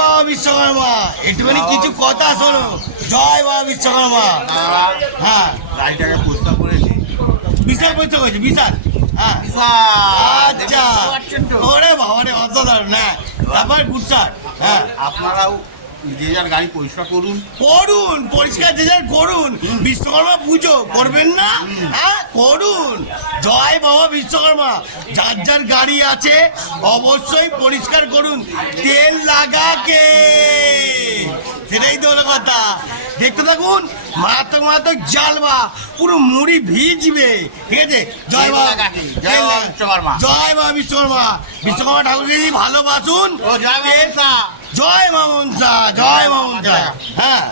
বাবা বিশ্বকর্মা। একটুখানি কিছু কথা শোনো। জয় বাবা বিশ্বকর্মা। হ্যাঁ, গাড়িটাকে পরিষ্কার করেছি। বিশাল পরিষ্কার করেছি, বিশাল। হ্যাঁ, আচ্ছা। ওরে বাবা রে, অসাধারণ। হ্যাঁ, তারপর গুড স্যার। হ্যাঁ, আপনারাও যে যার গাড়ি পরিষ্কার করুন। করুন, পরিষ্কার যে যার করুন। বিশ্বকর্মা পুজো করবেন না? হ্যাঁ, করুন। জয় বাবা বিশ্বকর্মা। যার যার গাড়ি আছে অবশ্যই পরিষ্কার করুন, তেল লাগাকে। সেটাই তো হলো কথা। দেখতে থাকুন, মারাত্মক মারাত্মক জ্বালবা, পুরো মুড়ি ভিজবে। ঠিক আছে? জয় বাবা, জয় বাবা বিশ্বকর্মা। জয় বাবা বিশ্বকর্মা। বিশ্বকর্মা ঠাকুরকে যদি ভালোবাসুন। ও জয় বাবা মনসা। জয় মা মনসা, জয় মা মনসা। হ্যাঁ,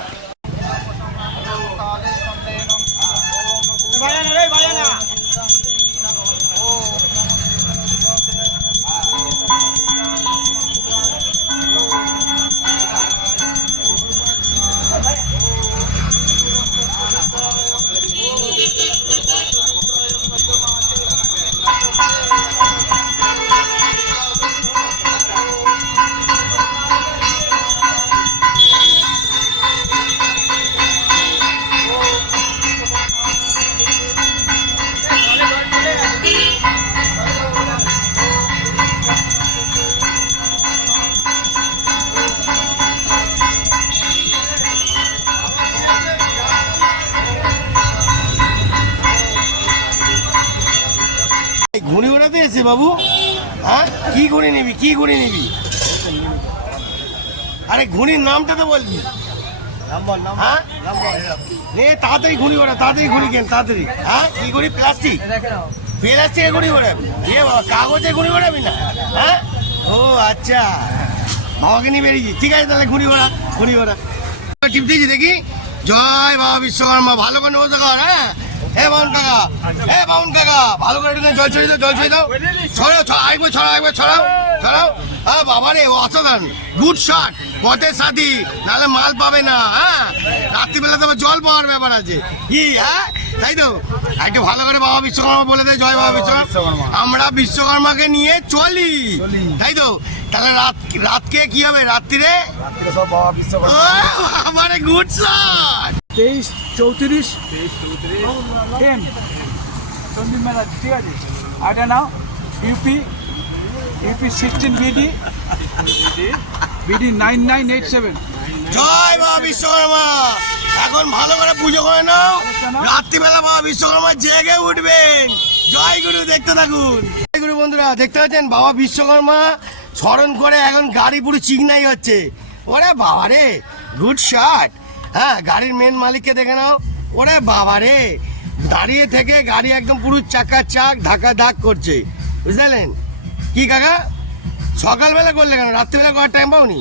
ঘুড়ি ওড়াতে এসে বাবু। হ্যাঁ, কি ঘুড়ি নিবি, কি ঘুড়ি নিবি? আরে ঘুড়ির নামটা তো বলবি। হ্যাঁ, নে তাড়াতাড়ি ঘুড়ি ওড়া, তাড়াতাড়ি ঘুড়ি কেন, তাড়াতাড়ি। হ্যাঁ, কি ঘুড়ি? প্লাস্টিক, প্লাস্টিকের ঘুড়ি ওড়াবি? এ বাবা, কাগজের ঘুড়ি ওড়াবি না? হ্যাঁ, ও আচ্ছা, বাবাকে নিয়ে বেরিয়েছি। ঠিক আছে, তাহলে ঘুড়ি ওড়া, ঘুড়ি ওড়া। টিপ দিয়েছি দেখি। জয় বাবা বিশ্বকর্মা। ভালো করে নমস্কার কর। হ্যাঁ, হে বাউন কাকা, হে বাউন কাকা, ভালো করে একটু জল ছড়িয়ে দাও, জল ছড়িয়ে দাও। ছড়াও, একবার ছড়াও, একবার ছড়াও, ছড়াও। হ্যাঁ বাবা রে, অসাধারণ, গুড শট। পথের সাথী, নাহলে মাল পাবে না। হ্যাঁ, রাত্রিবেলা তো জল পাওয়ার ব্যাপার আছে। কি? হ্যাঁ, তাই তো। একটু ভালো করে বাবা বিশ্বকর্মা বলে দেয়, জয় বাবা বিশ্বকর্মা। আমরা বিশ্বকর্মাকে নিয়ে চলি, তাই তো। তাহলে রাতকে কি হবে? রাত্রিরে সব বাবা বিশ্বকর্মা। আমার গুড শট। 23-34 এম সন্দীপ মেলা। ঠিক আছে, আটা নাও। UP 16 BD 9987। জয় বাবা বিশ্বকর্মা। এখন ভালো করে পুজো করে নাও। রাত্রিবেলা বাবা বিশ্বকর্মা জেগে উঠবেন। জয় গুরু, দেখতে থাকুন। জয় গুরু বন্ধুরা, দেখতে পাচ্ছেন বাবা বিশ্বকর্মা স্মরণ করে এখন গাড়ি পুরো চিকনাই হচ্ছে। ওরে বাবা রে, গুড শট। হ্যাঁ, গাড়ির মেন মালিককে দেখে নাও। ওরে বাবা রে, দাঁড়িয়ে থেকে গাড়ি একদম পুরো চাকা চাক ধাক্কা ধাক করছে। বুঝলেন কি কাকা? সকালবেলা করলে কেন, রাত্রিবেলা করার টাইম পাওনি?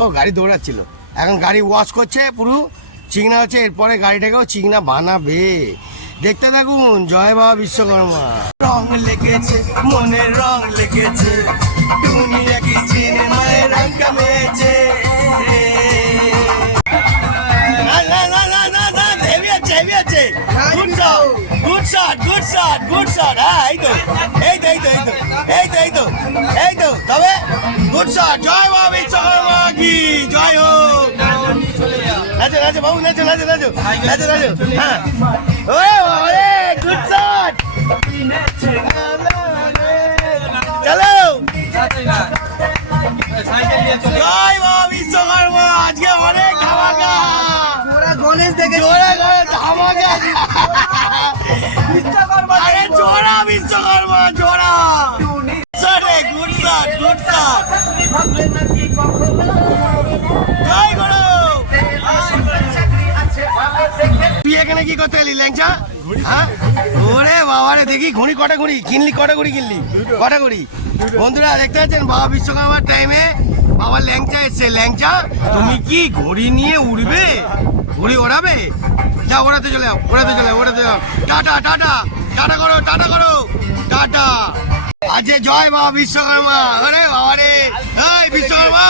ও, গাড়ি দৌড়াচ্ছিল, এখন গাড়ি ওয়াশ করছে, পুরো চিকনা হচ্ছে। এরপরে গাড়িটাকেও চিকনা বানাবে। দেখতে থাকুন, জয় বাবা বিশ্বকর্মা। রং লেগেছে, মনে রং লেগেছে, দুনিয়া কি সিনেমায় রং কামেছে। Good shot, good shot, good shot. হ্যাঁ, এই তো, এই তো, এই তো, এই তো, এই তো, এই তো, এই তো, তবে গুড শট। জয় বাবা বিশ্বকর্মা কি জয় হোক। নাচো, নাচো বাবু, নাচো, নাচো, নাচো, নাচো, নাচো। হ্যাঁ, ওরে বাবা রে, গুড শট। চলো, জয় বাবা বিশ্বকর্মা। আজকে অনেক ধামাকা, গণেশ দেখে জোরে জোরে ধামাকা। আরে জোড়া বিশ্বকর্মা, জোড়া। Good shot, good shot. জয় গুরু। তুই এখানে কি করতে এলি ল্যাংচা? হ্যাঁ, ওরে বাবা রে, দেখি ঘুড়ি কটা ঘুড়ি কিনলি, কটা ঘুড়ি কিনলি, কটা ঘুড়ি? বন্ধুরা দেখতে পাচ্ছেন বাবা বিশ্বকর্মার টাইমে বাবা ল্যাংচা এসছে। ল্যাংচা, তুমি কি ঘুড়ি নিয়ে উড়বে, ঘুড়ি ওড়াবে? যাও, ওড়াতে চলে যাও, ওড়াতে চলে যাও, ওড়াতে যাও। টাটা, টাটা, টাটা করো, টাটা করো, টাটা। আজকে জয় বাবা বিশ্বকর্মা। আরে বাবা রে, এই বিশ্বকর্মা,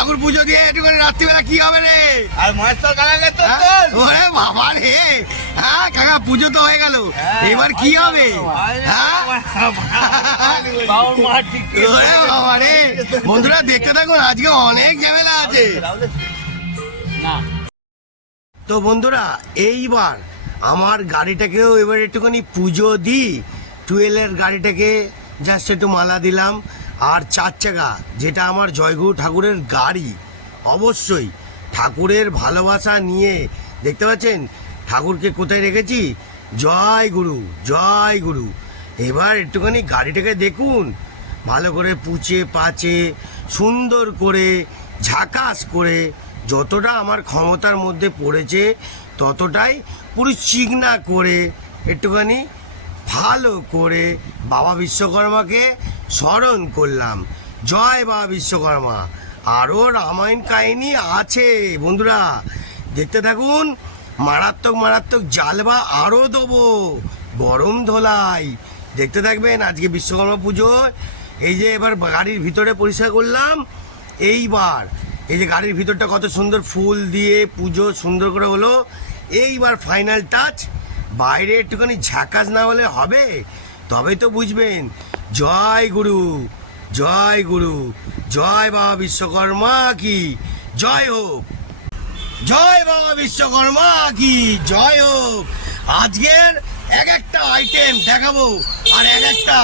ঠাকুর পুজো দিয়ে একটুখানি রাত্রিবেলা কি হবে রে? আর মহেশ্বর কাকাকে তো হ্যাঁ? ওরে বাবা রে, হ্যাঁ কাকা পুজো তো হয়ে গেল, এবার কি হবে? হ্যাঁ ওরে বাবা রে, বন্ধুরা দেখতে থাকুন, আজকে অনেক ঝামেলা আছে। তো বন্ধুরা এইবার আমার গাড়িটাকেও এবার একটুখানি পুজো দিই। টুয়েলের গাড়িটাকে জাস্ট একটু মালা দিলাম। আর 4 চাকা যেটা আমার জয়গুরু ঠাকুরের গাড়ি, অবশ্যই ঠাকুরের ভালোবাসা নিয়ে দেখতে পাচ্ছেন ঠাকুরকে কোথায় রেখেছি, জয় গুরু জয় গুরু। এবার একটুখানি গাড়িটাকে দেখুন, ভালো করে পুচে পাচে সুন্দর করে ঝাকাস করে যতটা আমার ক্ষমতার মধ্যে পড়েছে ততটাই পুরো চিকনা করে একটুখানি ভালো করে বাবা বিশ্বকর্মাকে স্মরণ করলাম। জয় বাবা বিশ্বকর্মা। আরও রামায়ণ কাহিনী আছে বন্ধুরা, দেখতে থাকুন। মারাত্মক মারাত্মক জালবা আরও দেবো, গরম ধোলাই, দেখতে থাকবেন। আজকে বিশ্বকর্মা পুজো, এই যে এবার গাড়ির ভিতরে পরিষ্কার করলাম। এইবার এই যে গাড়ির ভিতরটা কত সুন্দর ফুল দিয়ে পুজো সুন্দর করে হলো। এইবার ফাইনাল টাচ, বাইরে একটুখানি ঝাকাস না হলে হবে, তবেই তো বুঝবেন। জয় গুরু জয় গুরু, জয় বাবা বিশ্বকর্মা কি জয় হোক, জয় বাবা বিশ্বকর্মা কি জয় হোক। আজকের এক একটা আইটেম দেখাবো আর এক একটা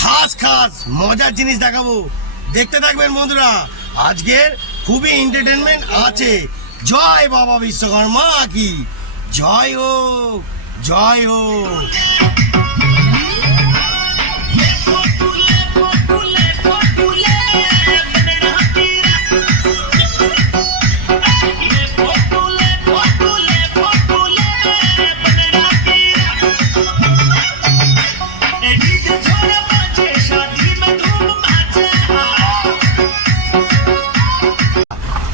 খাস খাস মজার জিনিস দেখাবো, দেখতে থাকবেন বন্ধুরা। আজকের খুবই এন্টারটেনমেন্ট আছে। জয় বাবা বিশ্বকর্মা কি জয় হোক, জয় হোক।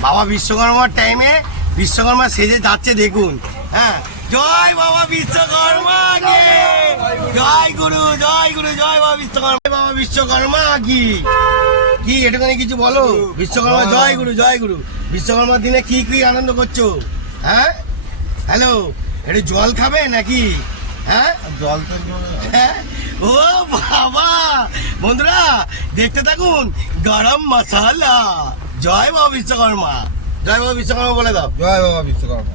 বাবা বিশ্বকর্মার টাইমে বিশ্বকর্মা সেজে যাচ্ছে দেখুন। হ্যাঁ, জয় বাবা বিশ্বকর্মা কে জয় গুরু জয় গুরু, জয় বাবা বিশ্বকর্মা, বাবা বিশ্বকর্মা কি কি এটুখানি কিছু বলো। বিশ্বকর্মা জয় গুরু জয় গুরু। বিশ্বকর্মার দিনে কি কি আনন্দ করছো? হ্যাঁ হ্যালো, একটু জল খাবে নাকি? হ্যাঁ জল তো হ্যাঁ, ও বাবা বন্ধুরা দেখতে থাকুন। গরম মশালা, জয় বাবা বিশ্বকর্মা, জয় বাবা বিশ্বকর্মা বলে দাও। জয় বাবা বিশ্বকর্মা।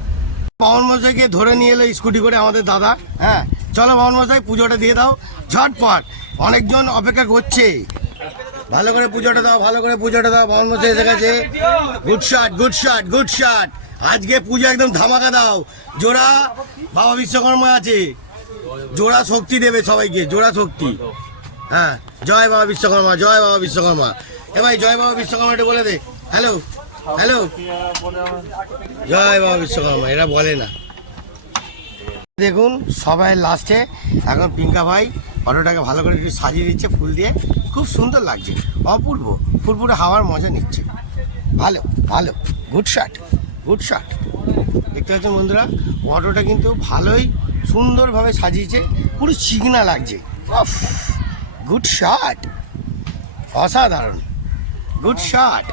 পাবন মশাইকে ধরে নিয়ে এলো স্কুটি করে আমাদের দাদা। হ্যাঁ চলো পাবন মশাই পুজোটা দিয়ে দাও ঝটপট, অনেকজন অপেক্ষা করছে। ভালো করে পুজোটা দাও, ভালো করে পুজোটা দাও। পাবন মশাই এসে গেছে। Good shot good shot good shot. আজকে পুজো একদম ধামাকা দাও। জোড়া বাবা বিশ্বকর্মা আছে, জোড়া শক্তি দেবে সবাইকে, জোড়া শক্তি। হ্যাঁ জয় বাবা বিশ্বকর্মা জয় বাবা বিশ্বকর্মা। এ ভাই জয় বাবা বিশ্বকর্মা একটু বলে দে। হ্যালো হ্যালো, জয় বাবা বিশ্বকর্মা, এরা বলে না। দেখুন সবাই লাস্টে এখন পিঙ্কা ভাই অটোটাকে ভালো করে একটু সাজিয়ে দিচ্ছে ফুল দিয়ে, খুব সুন্দর লাগছে, অপূর্ব ফুরফুরে হাওয়ার মজা নিচ্ছে। ভালো ভালো, গুড শট গুড শট। দেখতে পাচ্ছেন বন্ধুরা, অটোটা কিন্তু ভালোই সুন্দরভাবে সাজিয়েছে, পুরো চিকনা লাগছে। গুড শট, অসাধারণ, গুড শট।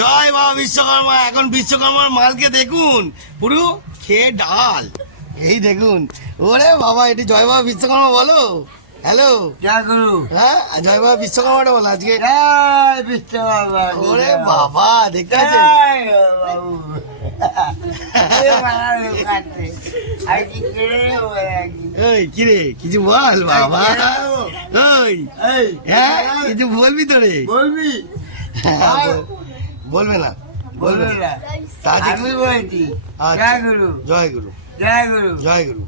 জয় বাবা বিশ্বকর্মা। এখন বিশ্বকর্মার মালকে দেখুন, পুরো খেয়ে ডাল। এই দেখুন, ওরে বাবা, এটি জয় বাবা বিশ্বকর্মা বলো। হ্যালো জয় গুরু, হ্যাঁ জয় বাবা বিশ্বকর্মাটা বলো আজকে। জয় বিশ্বকর্মা। ওরে বাবা, দেখতে আছে। ওই কিরে কিছু বল বাবা, ওই হ্যাঁ কিছু বলবি তো রে? বলবি? বলবে না, বলবে না তাতে আমি বলছি আচ্ছা। জয় গুরু জয় গুরু জয় গুরু জয় গুরু